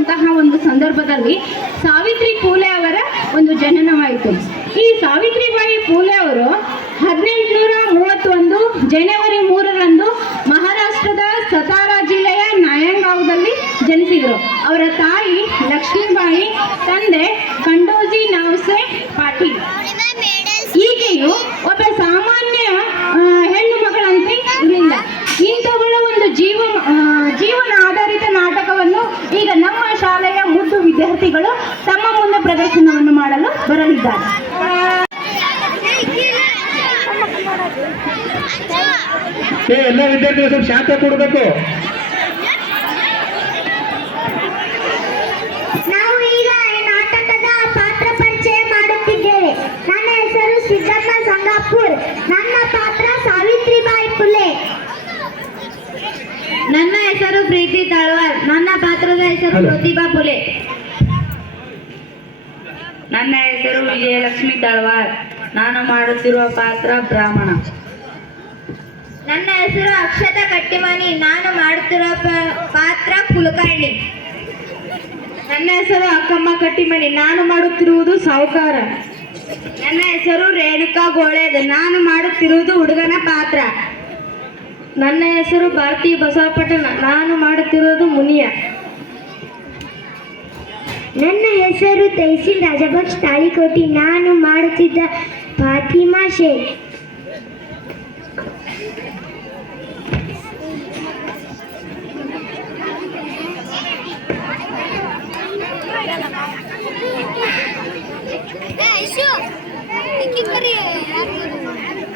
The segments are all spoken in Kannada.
ಆಗುವಂತಹ ಒಂದು ಸಂದರ್ಭದಲ್ಲಿ ಸಾವಿತ್ರಿ ಫೂಲೆ ಅವರ ಒಂದು ಜನನವಾಯಿತು. ಈ ಸಾವಿತ್ರಿಬಾಯಿ ಫೂಲೆ ಅವರು ಹದಿನೆಂಟುನೂರ ಮೂವತ್ತೊಂದು ಜನವರಿ ಮೂರರಂದು ಮಹಾರಾಷ್ಟ್ರದ ಸತಾರಾ ಜಿಲ್ಲೆಯ ನಾಯಂಗಾವದಲ್ಲಿ ಜನಿಸಿದರು. ಅವರ ತಾಯಿ ಲಕ್ಷ್ಮೀಬಾಯಿ, ತಂದೆ ಕಂಡೋಜಿ ನಾವ್ಸೆ ಪಾಟೀಲ್ ಈಕೆಯು ಒಬ್ಬ ಸಾಮಾನ್ಯ ಆ, ಹೆಣ್ಣು ಮಗಳಂತೆ ಇರಲಿಲ್ಲ ಇಂಥವಳ ಒಂದು ಜೀವ ಆ, ಜೀವನ ಆಧಾರಿತ ನಾಟಕವನ್ನು ಈಗ ನಮ್ಮ ಶಾಲೆಯ ಮುದ್ದು ವಿದ್ಯಾರ್ಥಿಗಳು ತಮ್ಮ ಮುಂದೆ ಪ್ರದರ್ಶನವನ್ನು ಮಾಡಲು ಬರಲಿದ್ದಾರೆ. ಎಲ್ಲ ವಿದ್ಯಾರ್ಥಿಗಳು ಸ್ವಲ್ಪ ಶಾಂತ ಕೊಡಬೇಕು. ನಾವು ಈಗ ಈ ನಾಟಕದ ಪಾತ್ರ ಪರಿಚಯ ಮಾಡುತ್ತಿದ್ದೇವೆ. ನನ್ನ ಹೆಸರು ಸಿದ್ದಮ್ಮ ಸಂಗಾಪುರ್. ನನ್ನ ಪಾತ್ರ ಸಾವಿತ್ರಿಬಾಯಿ ಪುಲೆ. ನನ್ನ ಹೆಸರು ಪ್ರೀತಿ ತಳವಾರ್. ನನ್ನ ಪಾತ್ರದ ಹೆಸರು. ಪ್ರತಿಭಾ ಪುಲೆ. ನನ್ನ ಹೆಸರು ವಿಜಯಲಕ್ಷ್ಮಿ ತಳವಾರ್. ನಾನು ಮಾಡುತ್ತಿರುವ ಪಾತ್ರ ಬ್ರಾಹ್ಮಣ. ನನ್ನ ಹೆಸರು ಅಕ್ಷತ ಕಟ್ಟಿಮನಿ. ನಾನು ಮಾಡುತ್ತಿರುವ ಪಾತ್ರ ಕುಲಕರ್ಣಿ. ನನ್ನ ಹೆಸರು ಅಕ್ಕಮ್ಮ ಕಟ್ಟಿಮನಿ. ನಾನು ಮಾಡುತ್ತಿರುವುದು ಸಾಹುಕಾರ. ನನ್ನ ಹೆಸರು ರೇಣುಕಾ ಗೋಳೆದ್. ನಾನು ಮಾಡುತ್ತಿರುವುದು ಹುಡುಗನ ಪಾತ್ರ. ನನ್ನ ಹೆಸರು ಭಾರತಿ ಬಸವಪಟ್ಟಣ. ನಾನು ಮಾಡುತ್ತಿರುವುದು ಮುನಿಯ. ನನ್ನ ಹೆಸರು ತೈಸಿನ್ ರಾಜಭಕ್ಷ ತಾಳಿಕೋಟಿ. ನಾನು ಮಾಡುತ್ತಿದ್ದ ಫಾತಿಮಾ ಶೇಖ್.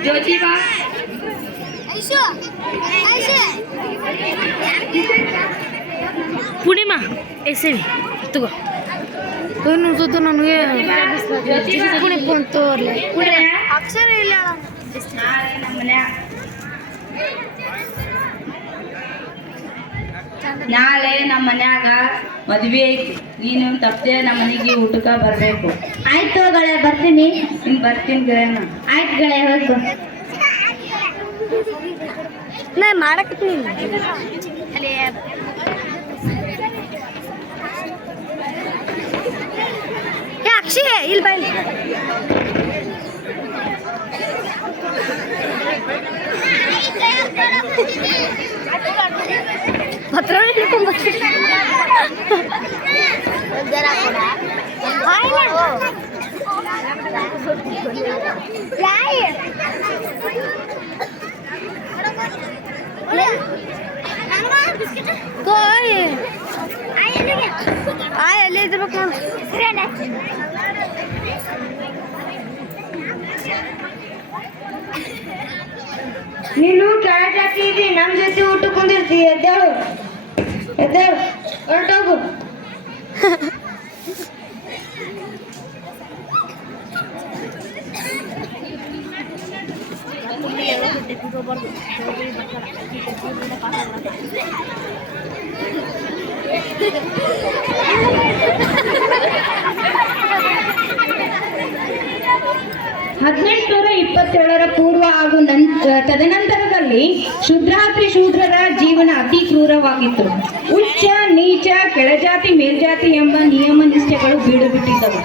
ಜ್ಯೋತಿಬಾ. ಪೂರ್ಣಿಮಾ ಎಸೆವಿ ತಗೋ. ಇನ್ನು ಸುತ್ತ ನನಗೆ ತೋರ್ಲಿ ಅಕ್ಷರ ಇಲ್ಲ ನಾಳೆ ನಮ್ಮ ಮನ್ಯಾಗ ಮದ್ವೆ ಐತಿ. ನೀನು ತಪ್ಪದೆ ನಮ್ಮ ಮನೆಗೆ ಊಟಕ್ಕೆ ಬರಬೇಕು. ಆಯ್ತು ಗಳೇ ಬರ್ತೀನಿ. ನೀನು ಬರ್ತೀನಿ ಗೆಳೆಯನ ಆಯ್ತು ಗಳೇ ಹೋಗು. ನಾನು ಮಾಡಕತ್ತೀನಿ. ಏ ಅಕ್ಷಿ ಇಲ್ಲಿ ಬಾ ಇಲ್ಲಿ. ಪತ್ರ ಹಿಡ್ಕೊಂಡ್. ಕೋಯ್ ಆಯ್ ಎಲ್ಲಿ ಇದ್ಬೇಕು ನೋಡು ನೀನು ಕೆಳಗೆ ಹಾಕಿದ್ರಿ ನಮ್ಮ ಜೊತೆ ಊಟ ಕುಂದಿರ್ತಿ ಎದ್ದೇಳು ಎದ್ದೇಳು ಹೊರಟೋಗು ಹದಿನೆಂಟುನೂರ ಇಪ್ಪತ್ತೇಳರ ಪೂರ್ವ ಹಾಗೂ ನನ್ ತದನಂತರದಲ್ಲಿ ಶುದ್ರಾತ್ರಿ ಶೂದ್ರರ ಜೀವನ ಅತಿ ಕ್ರೂರವಾಗಿತ್ತು. ಉಚ್ಚ, ನೀಚ, ಕೆಳಜಾತಿ, ಮೇಲ್ಜಾತಿ ಎಂಬ ನಿಯಮ ನಿಷ್ಠೆಗಳು ಬೀಡು ಬಿಟ್ಟಿದ್ದವು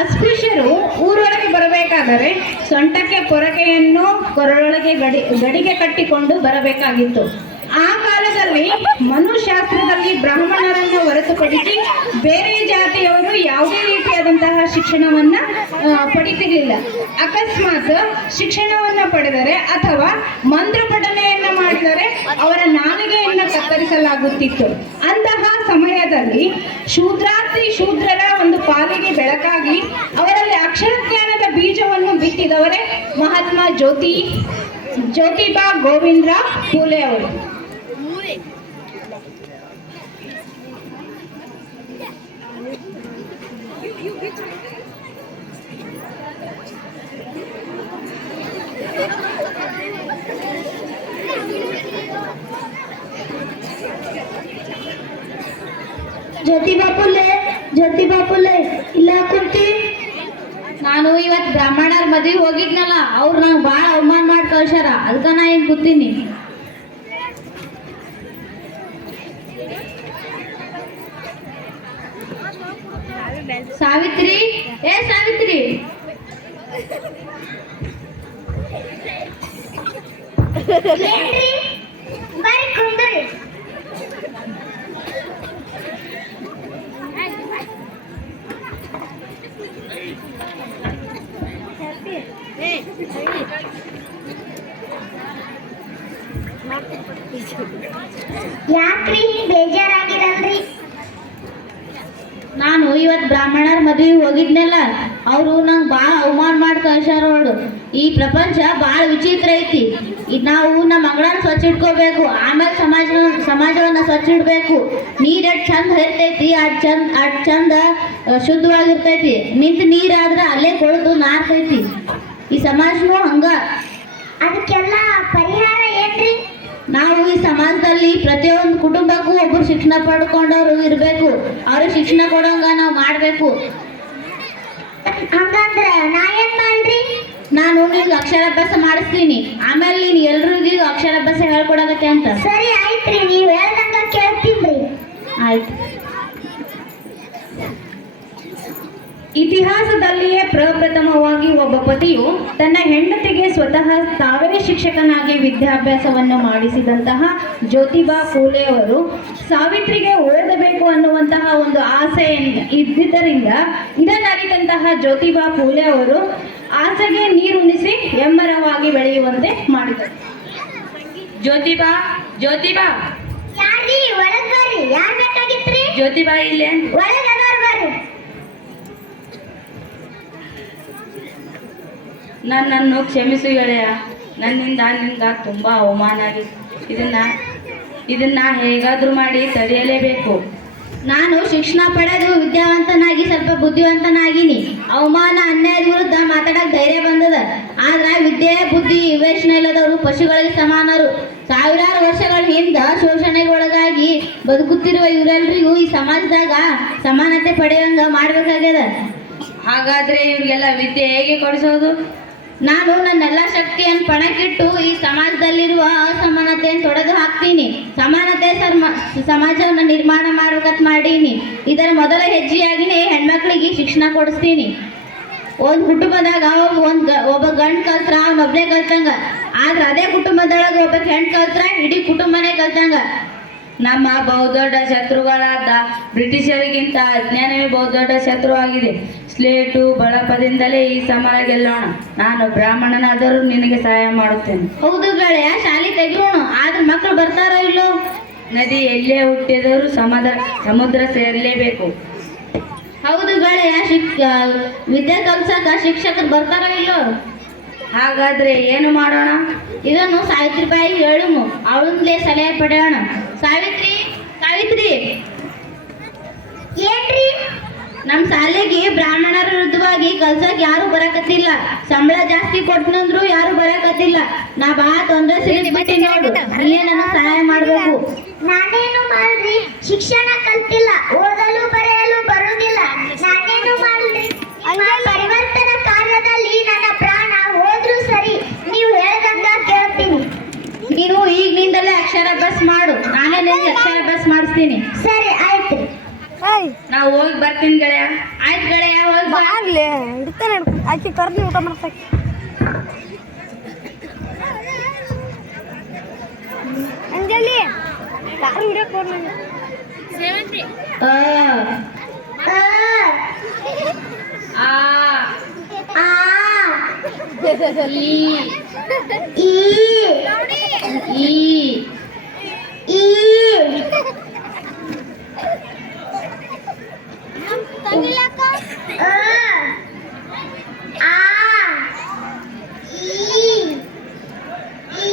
ಅಸ್ಪೃಶ್ಯರು ಊರೊಳಗೆ ಬರಬೇಕಾದರೆ ಸೊಂಟಕ್ಕೆ ಪೊರಕೆಯನ್ನು ಕೊರಳೊಳಗೆ ಗಡಿ, ಗಡಿಗೆ ಕಟ್ಟಿಕೊಂಡು ಬರಬೇಕಾಗಿತ್ತು. ಆ ಕಾಲದಲ್ಲಿ ಮನುಶಾಸ್ತ್ರದಲ್ಲಿ ಬ್ರಾಹ್ಮಣರನ್ನು ಹೊರತುಪಡಿಸಿ ಬೇರೆ ಜಾತಿಯವರು ಯಾವುದೇ ರೀತಿಯಾದಂತಹ ಶಿಕ್ಷಣವನ್ನ ಪಡಿತಿರ್ಲಿಲ್ಲ. ಅಕಸ್ಮಾತ್ ಶಿಕ್ಷಣವನ್ನ ಪಡೆದರೆ ಅಥವಾ ಮಂತ್ರ ಪಠನೆಯನ್ನ ಮಾಡಿದರೆ ಅವರ ನಾಲಿಗೆಯನ್ನ ಕತ್ತರಿಸಲಾಗುತ್ತಿತ್ತು. ಅಂತಹ ಸಮಯದಲ್ಲಿ ಶೂದ್ರಾತ್ರಿ ಶೂದ್ರರ ಒಂದು ಪಾಲಿಗೆ ಬೆಳಕಾಗಿ ಅವರಲ್ಲಿ ಅಕ್ಷರಜ್ಞಾನದ ಬೀಜವನ್ನು ಬಿತ್ತಿದವರೇ ಮಹಾತ್ಮ ಜ್ಯೋತಿ, ಜ್ಯೋತಿಬಾ ಗೋವಿಂದರಾವ್ ಫೂಲೆ ಅವರು. ಜ್ಯೋತಿಬಾ ಬಾಪುಲೆ, ಜ್ಯೋತಿ ಬಾಪುಲೆ, ಇಲ್ಲ ಕುಂತಿ. ನಾನು ಇವತ್ತು ಬ್ರಾಹ್ಮಣರ ಮದುವೆ ಹೋಗಿದ್ನಲ್ಲ, ಅವ್ರು ನಂಗೆ ಭಾಳ ಅವಮಾನ ಮಾಡಿ ಕಳ್ಸ್ಯಾರ. ಅದಕ್ಕೆ ನಾ ಏನು ಕೂತೀನಿ ಸಾವಿತ್ರಿ ಏ ಸಾವಿತ್ರಿ ಏನ್ರಿ ಬರ್ರಿ ಕುಂದ್ರಿ ಯಾಕ್ರಿ ಬೇಜಾರಾಗಿರಲ್ರಿ? ನಾನು ಇವತ್ತು ಬ್ರಾಹ್ಮಣರ ಮದುವೆಗೆ ಹೋಗಿದ್ನಲ್ಲ ಅವರು ನಂಗೆ ಭಾಳ ಅವಮಾನ ಮಾಡಿ ಕಳ್ಸ್ಯಾರ ನೋಡು. ಈ ಪ್ರಪಂಚ ಭಾಳ ವಿಚಿತ್ರ ಐತಿ. ಇದು ನಾವು ನಮ್ಮ ಅಂಗಳನ್ನ ಸ್ವಚ್ಛ ಇಟ್ಕೋಬೇಕು ಆಮೇಲೆ ಸಮಾಜ ಸಮಾಜವನ್ನ ಸ್ವಚ್ಛ ಇಡಬೇಕು. ನೀರು ಎಷ್ಟು ಚಂದ ಹರಿತೈತಿ ಅಷ್ಟು ಚಂದ ಅಷ್ಟು ಚಂದ ಶುದ್ಧವಾಗಿರ್ತೈತಿ. ನಿಂತ ನೀರಾದ್ರೆ ಅಲ್ಲೇ ಕೊಳ್ತು ನಾರ್ತೈತಿ. ಈ ಸಮಾಜನೂ ಹಂಗ. ಅದಕ್ಕೆಲ್ಲ ಪರಿಹಾರ ಏನ್ರಿ? ನಾವು ಈ ಸಮಾಜದಲ್ಲಿ ಪ್ರತಿಯೊಂದು ಕುಟುಂಬಕ್ಕೂ ಒಬ್ಬರು ಶಿಕ್ಷಣ ಪಡ್ಕೊಂಡವ್ರು ಇರಬೇಕು. ಅವ್ರಿಗೆ ಶಿಕ್ಷಣ ಕೊಡೋಂಗ ನಾವು ಮಾಡಬೇಕು. ಹಂಗಂದ್ರೆ ನಾ ಏನ್ ಮಾಡ್ರಿ ನಾನು ನಿಮ್ಗೆ ಅಕ್ಷರಾಭ್ಯಾಸ ಮಾಡಿಸ್ತೀನಿ. ಆಮೇಲೆ ನೀನು ಎಲ್ರಿಗೂ ಅಕ್ಷರಾಭ್ಯಾಸ ಹೇಳ್ಕೊಡಕತ್ತೆ ಅಂತ. ಸರಿ ಆಯ್ತ್ರಿ. ನೀವು ಹೇಳ್ದಂಗ ಕೇಳ್ತೀನಿ ಆಯ್ತು. ಇತಿಹಾಸದಲ್ಲಿಯೇ ಪ್ರಪ್ರಥಮವಾಗಿ ಒಬ್ಬ ಪತಿಯು ತನ್ನ ಹೆಂಡತಿಗೆ ಸ್ವತಃ ತಾವೇ ಶಿಕ್ಷಕನಾಗಿ ವಿದ್ಯಾಭ್ಯಾಸವನ್ನು ಮಾಡಿಸಿದಂತಹ ಜ್ಯೋತಿಬಾ ಫೂಲೆಯವರು ಸಾವಿತ್ರಿಗೆ ಓದಬೇಕು ಅನ್ನುವಂತಹ ಒಂದು ಆಸೆ ಇದ್ದಿದ್ದರಿಂದ ಇದನ್ನರಿತಂತಹ ಜ್ಯೋತಿಬಾ ಫೂಲೆ ಅವರು ಆಸೆಗೆ ನೀರುಣಿಸಿ ಹೆಮ್ಮರವಾಗಿ ಬೆಳೆಯುವಂತೆ ಮಾಡಿದರು. ಜ್ಯೋತಿಬಾ ಜ್ಯೋತಿಬಾ. ಜ್ಯೋತಿಬಾ ಇಲ್ಲೇ? ನನ್ನನ್ನು ಕ್ಷಮಿಸು ಗೆಳೆಯ. ನನ್ನಿಂದ ನಿಂದ ತುಂಬ ಅವಮಾನ ಆಗಿದೆ ಇದನ್ನ ಇದನ್ನ ಹೇಗಾದ್ರೂ ಮಾಡಿ ತಡೆಯಲೇಬೇಕು. ನಾನು ಶಿಕ್ಷಣ ಪಡೆದು ವಿದ್ಯಾವಂತನಾಗಿ ಸ್ವಲ್ಪ ಬುದ್ಧಿವಂತನಾಗಿನಿ. ಅವಮಾನ ಅನ್ಯಾಯದ ವಿರುದ್ಧ ಮಾತಾಡಕ್ ಧೈರ್ಯ ಬಂದದ. ಆದ್ರೆ ವಿದ್ಯೆ ಬುದ್ಧಿ ವಿವೇಚನೆ ಇಲ್ಲದವರು ಪಶುಗಳಿಗೆ ಸಮಾನರು. ಸಾವಿರಾರು ವರ್ಷಗಳ ಹಿಂದ ಶೋಷಣೆಗೊಳಗಾಗಿ ಬದುಕುತ್ತಿರುವ ಇವರೆಲ್ಲರಿಗೂ ಈ ಸಮಾಜದಾಗ ಸಮಾನತೆ ಪಡೆಯಂಗ ಮಾಡ್ಬೇಕಾಗ್ಯದ. ಹಾಗಾದ್ರೆ ಇವ್ರಿಗೆಲ್ಲ ವಿದ್ಯೆ ಹೇಗೆ ಕೊಡಿಸೋದು? ನಾನು ನನ್ನೆಲ್ಲ ಶಕ್ತಿಯನ್ನು ಪಣಕ್ಕಿಟ್ಟು ಈ ಸಮಾಜದಲ್ಲಿರುವ ಅಸಮಾನತೆಯನ್ನು ತೊಡೆದು ಹಾಕ್ತೀನಿ. ಸಮಾನತೆ ಸರ್ಮ, ಸಮಾಜವನ್ನು ನಿರ್ಮಾಣ ಮಾಡ್ಬೇಕಂತ ಮಾಡೀನಿ. ಇದರ ಮೊದಲ ಹೆಜ್ಜೆಯಾಗಿನೇ ಹೆಣ್ಮಕ್ಳಿಗೆ ಶಿಕ್ಷಣ ಕೊಡಿಸ್ತೀನಿ. ಒಂದು ಕುಟುಂಬದಾಗ ಒಂದು ಒಬ್ಬ ಗಂಡು ಕಲ್ತ್ರ ಅವನೊಬ್ಬನೇ ಕಲ್ತಂಗ. ಆದ್ರೆ ಅದೇ ಕುಟುಂಬದೊಳಗೆ ಒಬ್ಬ ಹೆಣ್ಣು ಕಲ್ತ್ರ ಇಡೀ ಕುಟುಂಬನೇ ಕಲ್ತಂಗ. ನಮ್ಮ ಬಹುದೊಡ್ಡ ಶತ್ರುಗಳಾದ ಬ್ರಿಟಿಷರಿಗಿಂತ ಅಜ್ಞಾನವೇ ಬಹುದೊಡ್ಡ ಶತ್ರು ಆಗಿದೆ ಸ್ಲೇಟು ಬಳಪದಿಂದಲೇ ಈ ಸಮರ ಗೆಲ್ಲೋಣ. ನಾನು ಬ್ರಾಹ್ಮಣನಾದರೂ ನಿನಗೆ ಸಹಾಯ ಮಾಡುತ್ತೇನೆ. ಹೌದು ಗೆಳೆಯ ಶಾಲೆ ತೆಗಿರೋಣ ಆದ್ರೆ ಮಕ್ಕಳು ಬರ್ತಾರೋ ಇಲ್ಲೋ? ನದಿ ಎಲ್ಲೇ ಹುಟ್ಟಿದರೂ ಸಮುದ್ರ ಸಮುದ್ರ ಸೇರಲೇಬೇಕು. ಹೌದು ಗೆಳೆಯ ಶಿಕ್ ಆ, ವಿದ್ಯೆ ಕಲ್ಸಕ ಶಿಕ್ಷಕರು ಬರ್ತಾರೋ ಇಲ್ಲೋ? ಹಾಗಾದ್ರೆ ಏನು ಮಾಡೋಣ? ಇದನ್ನು ಸಾವಿತ್ರಿಬಾಯಿ ಹೇಳುಮು. ಅವಳಿಂದಲೇ ಸಲಹೆ ಪಡೆಯೋಣ. ಸಾವಿತ್ರಿ ಸಾವಿತ್ರಿ. ಏನ್ರಿ? ನಮ್ಮ ಶಾಲೆಗೆ ಬ್ರಾಹ್ಮಣರ ವಿರುದ್ಧವಾಗಿ ಕಲ್ಸಕ್ ಯಾರು ಬರಕತ್ತಿಲ್ಲ. ಸಂಬಳ ಜಾಸ್ತಿ ಕೊಟ್ಟನಂದ್ರು ಯಾರು ಬರಕತ್ತಿಲ್ಲ. ನಾ ಬಾ ತೊಂದ್ರೆ ಸಿಗಿಬಿಟ್ಟಿ ನೋಡು ನೀನೇ ನನಗೆ ಸಹಾಯ ಮಾಡಬೇಕು. ನಾನೇನು ಮಾಡ್ರಿ ಶಿಕ್ಷಣ ಕಲ್ತಿಲ್ಲ. ಓದಲು ಬರೆಯಲು ಬರುವುದಿಲ್ಲ ನಾನೇನು ಮಾಡ್ರಿ ಪರಿವರ್ತನ ಕಾರ್ಯದಲ್ಲಿ ನನ್ನ ಪ್ರಾಣ ಹೋದ್ರೂ ಸರಿ ನೀವು ಹೇಳ್ದಂಗ ಕೇಳ್ತೀನಿ. ನೀನು ಈಗಿನಿಂದಲೇ ಅಕ್ಷರಾಭ್ಯಾಸ ಮಾಡು. ನಾನೇ ನಿನಗೆ ಅಕ್ಷರಾಭ್ಯಾಸ ಮಾಡಿಸ್ತೀನಿ. ಸರಿ ಆಯ್ತು. ನಾವು ಹೋಗಿ ಬರ್ತೀನಿ ಗೆಳೆಯ. ಆಯ್ತು ಗೆಳೆಯ ಹೋಗಿ ಬಾ. ಆಗ್ಲಿ ಹಿಡ್ತಾನೆ ಆಕಿ ಕರ್ದು ಊಟ ಮಾಡ್ಸಕ್ಕೆ. ಅಂಜಲಿ ಯಾರು ಹಿಡಿಯಕ್ ಹೋಗ್ ನಂಗೆ ಆ, ಆ. ಆ, ಈ. ಈ, ಈ. ಈ. ಆ, ಆ, ಈ, ಈ.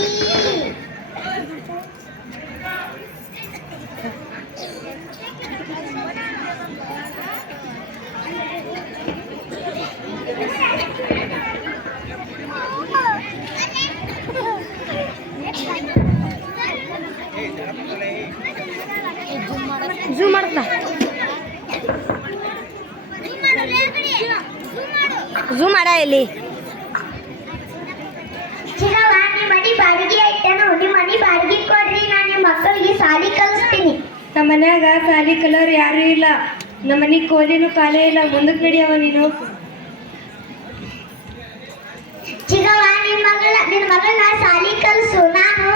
ಝೂಮ್ ಮಾಡ್ದ ಝೂಮ್ ಮಾಡ ಇಲ್ಲಿ ಚಿಗವ್ವ ನಿಮ್ಮ ಮನಿ ಬಾಡಿಗೆ ಐತೇನು ನಿಮ್ಮ ಮನಿ ಬಾಡಿಗೆ ಕೊಡ್ರಿ ನಾನು ನಿಮ್ಮ ಮನ್ಯಾಗ ಸಾಲಿ ಕಲರ್ ಯಾರು ಇಲ್ಲ. ನಮ್ಮ ಮನೆಗೆ ಕೋಲಿನೂ ಕಾಲೇ ಇಲ್ಲ. ಮುಂದಕ್ಕೆ ನಡಿಯವ ನೀನು. ಚಿಗವ್ವ ನಿನ್ ಮಗಳ ನಿನ್ ಮಗಳನ್ನ ಸಾಲಿ ಕಲ್ಸು. ನಾನು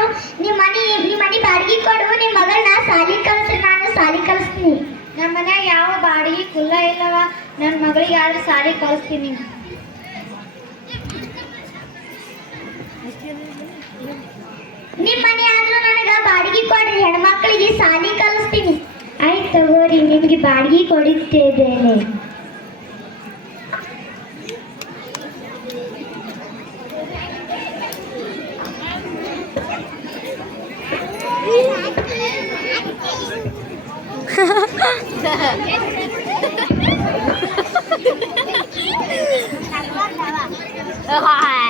ನಿಮ್ ಮನಿ ನಿಮ್ ಮನಿ ಬಾಡಿಗೆ ಕೊಡು ನಿಮ್ ಮಗಳನ್ನ ಸಾಲಿ ಕಲ್ಸ್ರಿ ನಾನು ಸಾಲಿ ಕಲಿಸ್ತೀನಿ. ನಮ್ಮ ಮನ್ಯಾಗ ಯಾವ ಬಾಡಿಗೆ ಕುಲ್ಲ ಇಲ್ಲವ ನನ್ನ ಮಗಳಿಗೆ ಯಾರು ಸಾಲಿ ಕಳಿಸ್ತೀನಿ ನಿಮ್ ಮನೆ ಆದ್ರೂ ನನಗ ಬಾಡಿಗೆ ಕೊಡ್ರಿ. ಹೆಣ್ಮಕ್ಳಿಗೆ ಸಾಲಿ ಕಲಿಸ್ತೀನಿ. ಆಯ್ತು ತಗೋರಿ ನಿಮ್ಗೆ ಬಾಡಿಗೆ ಕೊಡುತ್ತಿದ್ದೇನೆ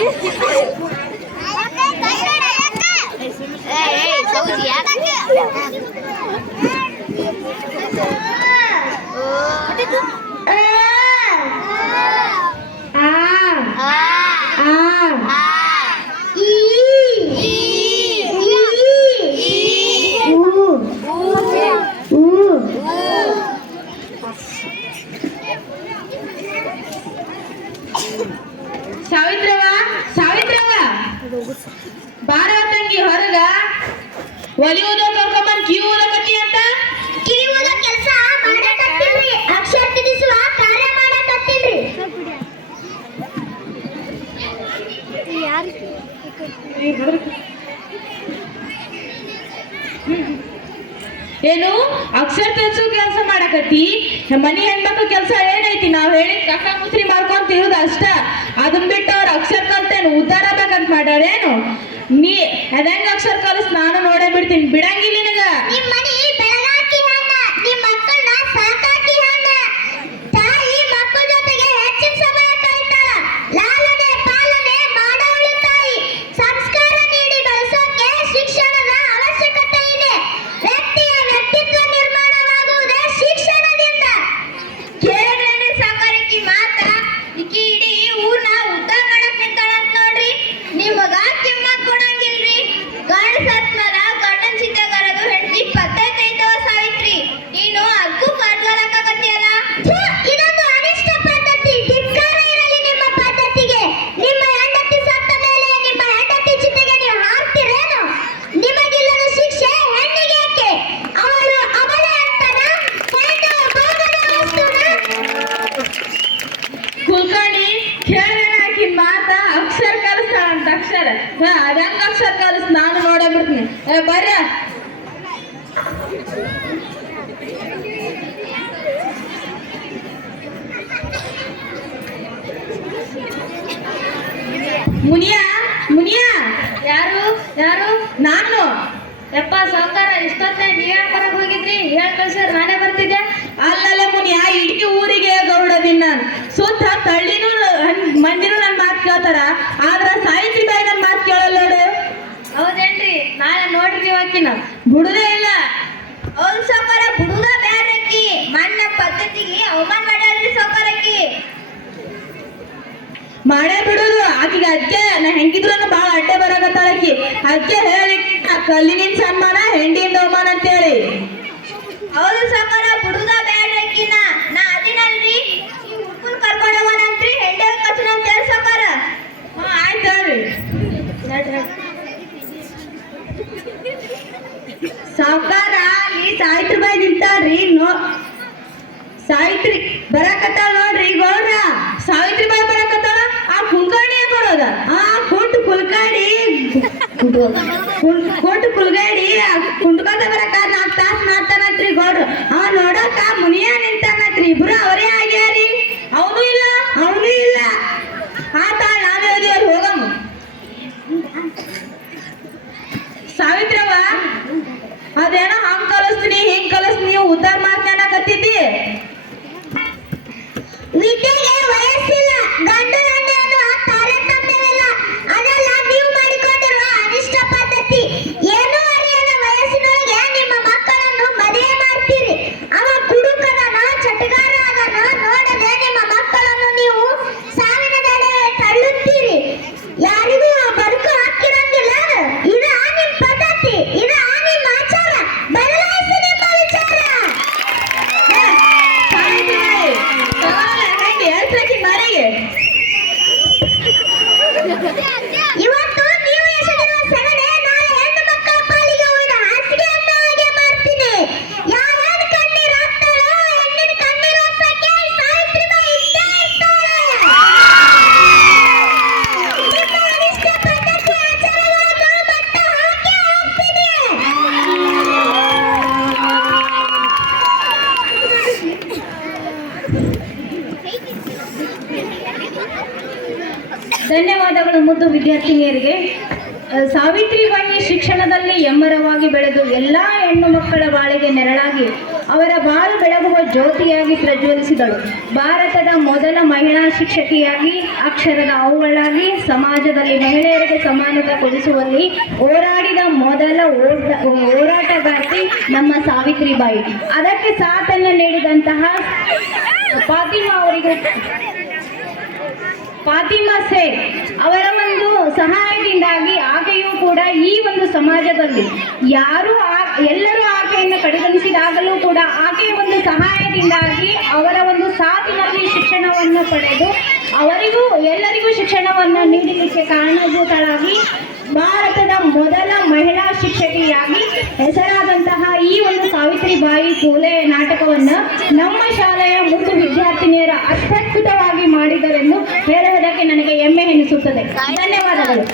Hey, hey, ಏನು? ಅಕ್ಷರ ತಿಳ್ಸೋ ಕೆಲಸ ಮಾಡಕತ್ತಿ? ಮನಿ ಹೆಣ್ಮಕ್ಳು ಕೆಲಸ ಏನೈತಿ? ನಾವ್ ಹೇಳಿ ಕಕ್ಕ ಮುಸ್ರಿ ಮಾಡ್ಕೊಂತ ಇರುದ ಅಷ್ಟ. ಅದನ್ ಬಿಟ್ಟು ಅವ್ರ ಅಕ್ಷರ ಕಲ್ತೇನು ಉದ್ದಾರ ಬೇಕಂತ ಮಾಡ್ಯಾರೇನು ನೀ ಅದೇ ಅಕ್ಷರ ಕಲಿಸ್ ನಾನು ನೋಡೇ ಬಿಡ್ತೀನಿ. ಬಿಡಂಗಿಲ್ಲ ನಿನಗ. ಮುನಿಯಾ ಮುನಿಯಾ ಯಾರು ಯಾರು? ನಾನು. ಯಪ್ಪ ಸಾವುಕಾರ ಇಷ್ಟೊತ್ತೆ ನೀವೇ ಬರಕ್ ಹೋಗಿದ್ರಿ? ಹೇಳ್ ಸರ್ ನಾನೇ ಬರ್ತಿದ್ದೆ. ಅಲ್ಲಲ್ಲ ಮುನಿಯಾ ಇಡೀ ಊರಿಗೆ ಗೌಡ ನಾನು ಸುತ್ತ ತಳ್ಳಿನೂ ಮಂದಿನೂ ನನ್ನ ಮಾತು ಕೇಳ್ತಾರ. ಆದ್ರ ಸಾಯಿತ್ರಿ ಬಾಯಿ ನನ್ನ ಮಾತು ಕೇಳಲ್ಲ ನೋಡು. ಹೌದೇನ್ರಿ? ನಾಳೆ ನೋಡ್ರಿ ನೀವು ಆಕಿನ. ಬಿಡುದೇ ಇಲ್ಲ. ಅವ್ರು ಸೌಕರ ಬಿಡುದ ಬೇಡಕ್ಕಿ ಮಣ್ಣ ಪದ್ಧತಿಗೆ ಅವಮಾನ ಮಾಡ್ಯಾರ್ರಿ ಸೌಕರಕ್ಕಿ ಮಾಡೇ ಬಿಡುದು ಆಕಿಗೆ ಅದಕ್ಕೆ ನಾ ಹೆಂಗಿದ್ರು ಭಾಳ ಅಡ್ಡೆ ಬರಾಕತ್ತಾಳ ಆಕಿ. ಅದಕ್ಕೆ ಹೇಳಿ ಕಲ್ಲಿನಿಂದ ಸನ್ಮಾನ ಹೆಂಡಿಯಿಂದ ಅವಮಾನ ಅಂತೇಳಿ. ಹೌದು ಸಮಾನ ಬುಡುದ ಬ್ಯಾಡ್ರಕ್ಕಿನ ನಾ ಅದಿನಲ್ರಿ. ಹುಡ್ಕನ್ ಕರ್ಕೊಂಡು ಹೋಗೋಣಂತ್ರಿ ಹೆಂಡೆ ಕಚ್ಚನ ಅಂತ ಹೇಳಿ ಸೌಕರ ಹ್ಞೂ ಆಯ್ತು ಹೇಳ್ರಿ. ಸಾವ್ಕಾರ ಈ ಸಾಯ್ತ್ರಿ ಬಾಯಿ ನಿಂತಾಳ್ರಿ ನೋ ಸಾವಿತ್ರಿ ಬರಾಕತ್ತಾಳ ನೋಡ್ರಿ ಗೌಡ್ರ ಸಾವಿತ್ರಿ 好多，好多。ಸಾವಿತ್ರಿಬಾಯಿ ಶಿಕ್ಷಣದಲ್ಲಿ ಎಮ್ಮರವಾಗಿ ಬೆಳೆದು ಎಲ್ಲ ಹೆಣ್ಣು ಮಕ್ಕಳ ಬಾಳಿಗೆ ನೆರಳಾಗಿ ಅವರ ಬಾಳು ಬೆಳಗುವ ಜ್ಯೋತಿಯಾಗಿ ಪ್ರಜ್ವಲಿಸಿದಳು. ಭಾರತದ ಮೊದಲ ಮಹಿಳಾ ಶಿಕ್ಷಕಿಯಾಗಿ, ಅಕ್ಷರದ ಅವುಗಳಾಗಿ, ಸಮಾಜದಲ್ಲಿ ಮಹಿಳೆಯರಿಗೆ ಸಮಾನತೆ ಕೊಡಿಸುವಲ್ಲಿ ಹೋರಾಡಿದ ಮೊದಲ ಹೋರಾಟಗಾರ್ತಿ ನಮ್ಮ ಸಾವಿತ್ರಿಬಾಯಿ. ಅದಕ್ಕೆ ಸಾಥನ್ನು ನೀಡಿದಂತಹ ಫಾತಿಮಾ ಅವರಿಗೆ ಫಾತಿಮಾ ಸೇಖ್ ಅವರ ಒಂದು ಸಹಾಯದಿಂದಾಗಿ ಆಕೆಯೂ ಕೂಡ ಈ ಒಂದು ಸಮಾಜದಲ್ಲಿ ಯಾರು ಎಲ್ಲರೂ ಆಕೆಯನ್ನು ಕಡೆಗಣಿಸಿದಾಗಲೂ ಕೂಡ ಆಕೆಯ ಒಂದು ಸಹಾಯದಿಂದಾಗಿ ಅವರ ಒಂದು ಸಾಥಿನಲ್ಲಿ ಶಿಕ್ಷಣವನ್ನು ಪಡೆದು ಅವರಿಗೂ ಎಲ್ಲರಿಗೂ ಶಿಕ್ಷಣವನ್ನು ನೀಡಲಿಕ್ಕೆ ಕಾರಣಭೂತಳಾಗಿ ಭಾರತದ ಮೊದಲ ಮಹಿಳಾ ಶಿಕ್ಷಕಿಯಾಗಿ ಹೆಸರಾದಂತಹ ಈ ಒಂದು ಸಾವಿತ್ರಿಬಾಯಿ ಫೂಲೆ ನಾಟಕವನ್ನು ನಮ್ಮ ಶಾಲೆಯ ಮೂರು ವಿದ್ಯಾರ್ಥಿನಿಯರ ಅತ್ಯದ್ಭುತವಾಗಿ ಮಾಡಿದರೆಂದು ಹೇಳುವುದಕ್ಕೆ ನನಗೆ ಹೆಮ್ಮೆ ಎನಿಸುತ್ತದೆ. ಧನ್ಯವಾದಗಳು.